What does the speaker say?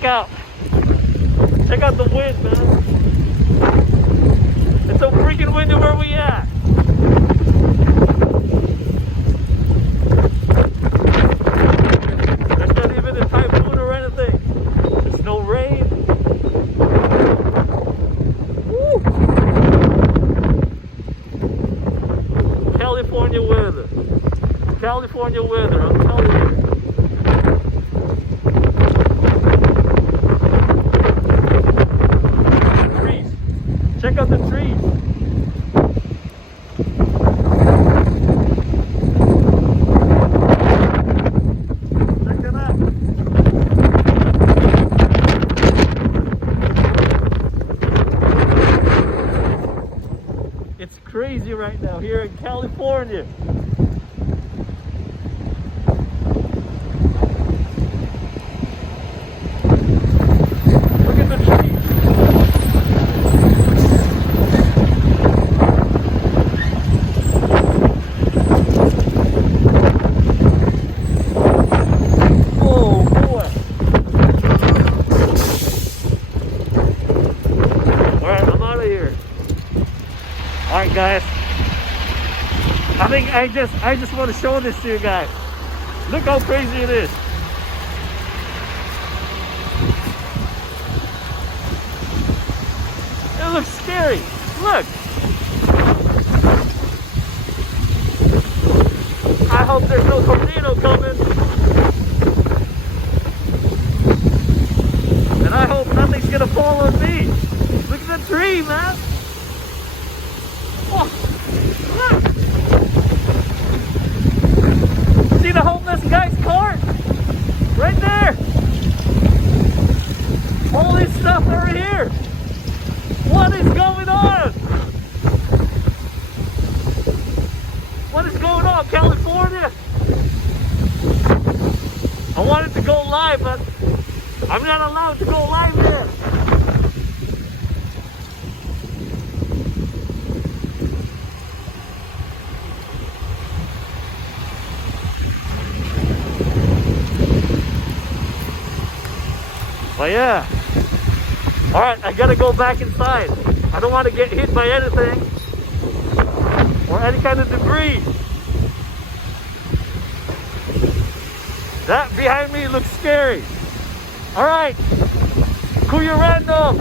check out the wind, man. It's so freaking windy where we at. There's not even a typhoon or anything. There's no rain. Woo. California weather. California weather, I'm telling you. Trees. Check out the trees. Check it out. It's crazy right now here in California. Alright guys, I just want to show this to you guys. Look how crazy it is. It looks scary. Look. I hope there's no tornado coming. And I hope nothing's gonna fall on me. Look at the tree, man. Oh, look. See the homeless guy's cart? Right there. All this stuff over here. What is going on? What is going on, California? I wanted to go live, but I'm not allowed to go live there. But yeah, all right, I gotta go back inside. I don't want to get hit by anything or any kind of debris. That behind me looks scary. All right, Kuya Random.